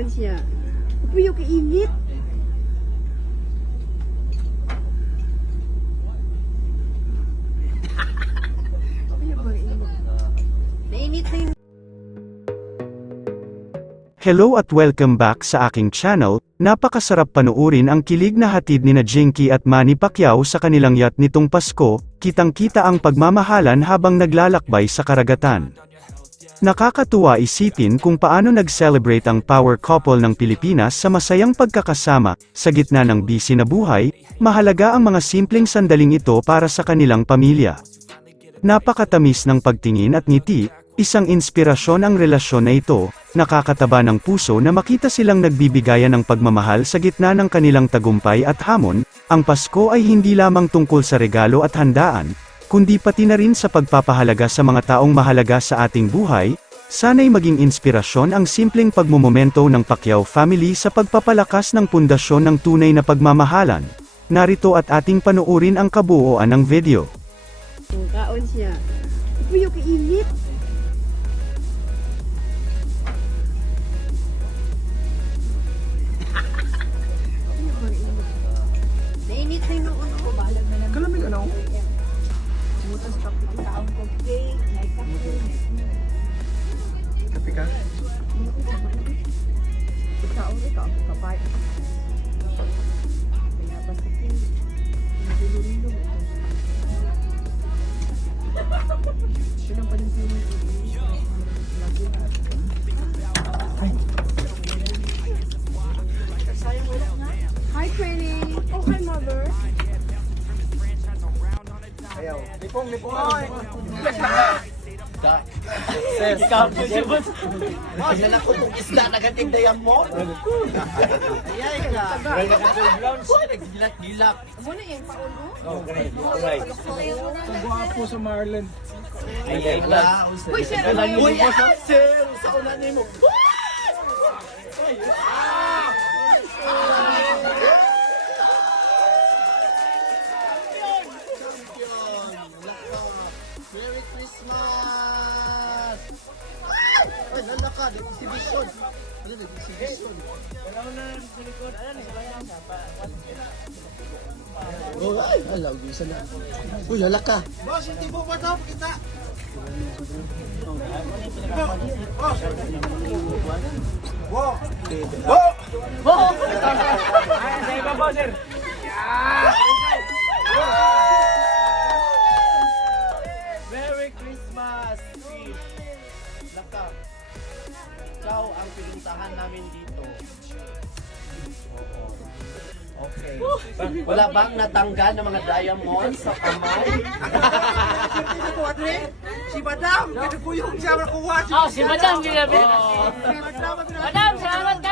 kaon siya. Puyo ka init. Hello at welcome back sa aking channel, napakasarap panuurin ang kilig na hatid ni na Jinky at Manny Pacquiao sa kanilang yacht nitong Pasko, kitang-kita ang pagmamahalan habang naglalakbay sa karagatan. Nakakatuwa isipin kung paano nag-celebrate ang power couple ng Pilipinas sa masayang pagkakasama, sa gitna ng busy na buhay, mahalaga ang mga simpleng sandaling ito para sa kanilang pamilya. Napakatamis ng pagtingin at ngiti, isang inspirasyon ang relasyon na ito, nakakataba ng puso na makita silang nagbibigayan ng pagmamahal sa gitna ng kanilang tagumpay at hamon, ang Pasko ay hindi lamang tungkol sa regalo at handaan, kundi pati na rin sa pagpapahalaga sa mga taong mahalaga sa ating buhay, sana'y maging inspirasyon ang simpleng pagmumomento ng Pacquiao family sa pagpapalakas ng pundasyon ng tunay na pagmamahalan. Narito at ating panuurin ang kabuuan ng video. kaon siya. Puyo ka Butas pa po kaon ko cake. Like kape. Kapi ka? Ikaw, ikaw, kapay. Lipong, lipong. Ikaw po siya boss. Boss, na ako itong isda na gatindayan mo. Ayay ka. Ay, nakatulong siya, nagdilat-dilap. Muna yung paulo. Oh, great. Alright. Ang gwapo sa Marlon. Ayay ka. Uy, sir, Uy, ah, sir, sa una ni mo. Merry Ay, lalaka, exhibition. Ano na, exhibition? Oh, ay, alaw, bisa na. Uy, lalaka. Boss, hindi po ba ito? Kita. Merry Christmas, Fish! Ikaw ang pinuntahan namin dito. Okay. Wala bang natanggal ng mga diamonds sa kamay? Si Madam! Pinagpuyong siya nakuha siya. Oh, si Madam, ginabit. Madam, salamat kayo.